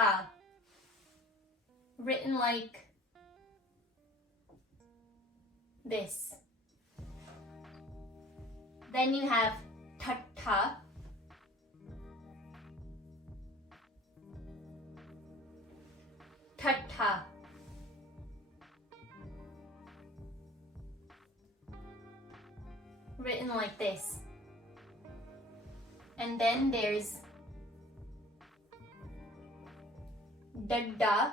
taka, written like this. Then you have tatta, tatta, written like this. And then there's dadda,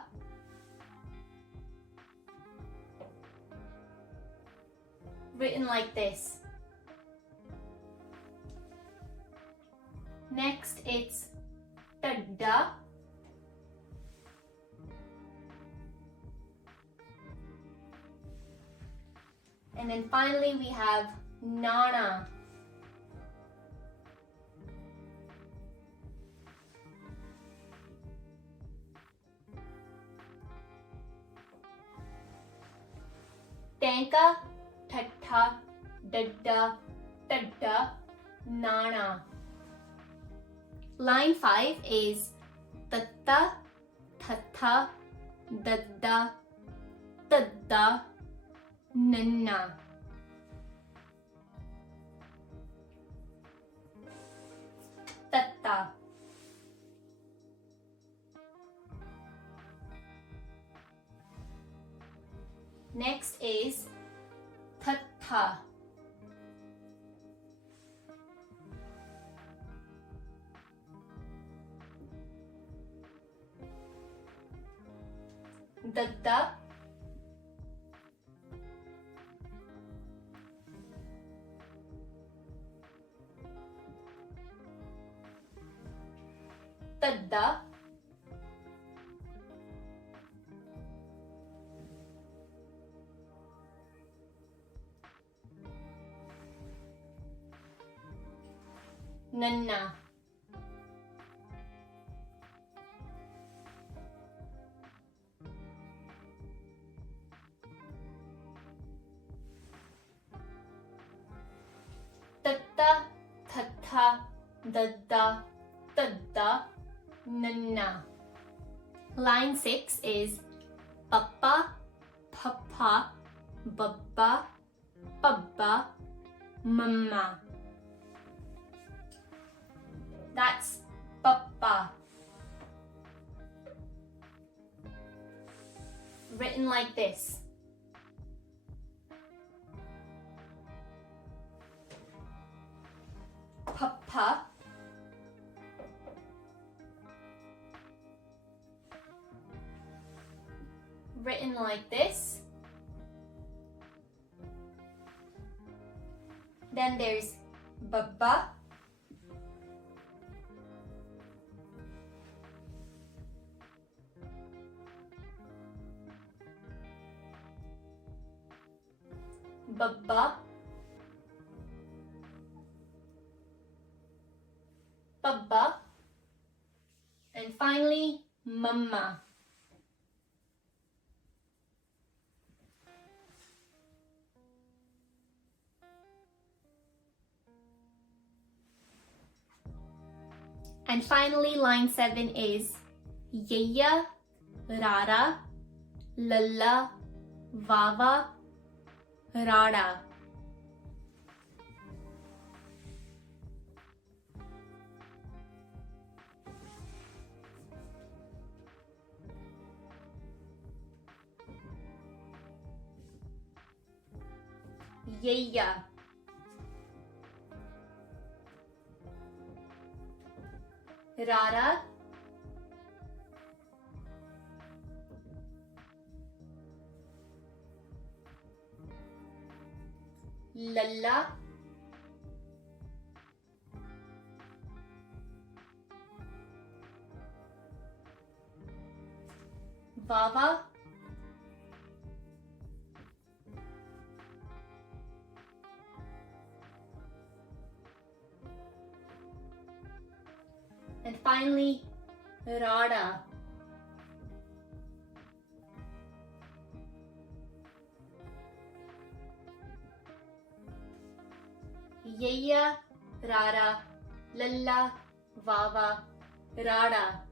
written like this. Next it's tadda, and then finally we have nana. Tanka, tatta, dadda, tadda, nana. Line 5 is tatta, thatha, dadda, tadda, nanna. Tatta. Next is thatha. Dadda, tadda, nanna. Tatta, thatha, dadda, tadda, nanna. Line 6 is pappa, pappa, babba, pabba, mamma. That's pappa, written like this. Pappa, written like this. Then there's babba, babba, babba, and finally mamma. And finally line 7 is yaya, rara, lalla, vava, rada. Yaya, rara, lalla, vava, and finally rada. Yaya, rara, lalla, vava, rada.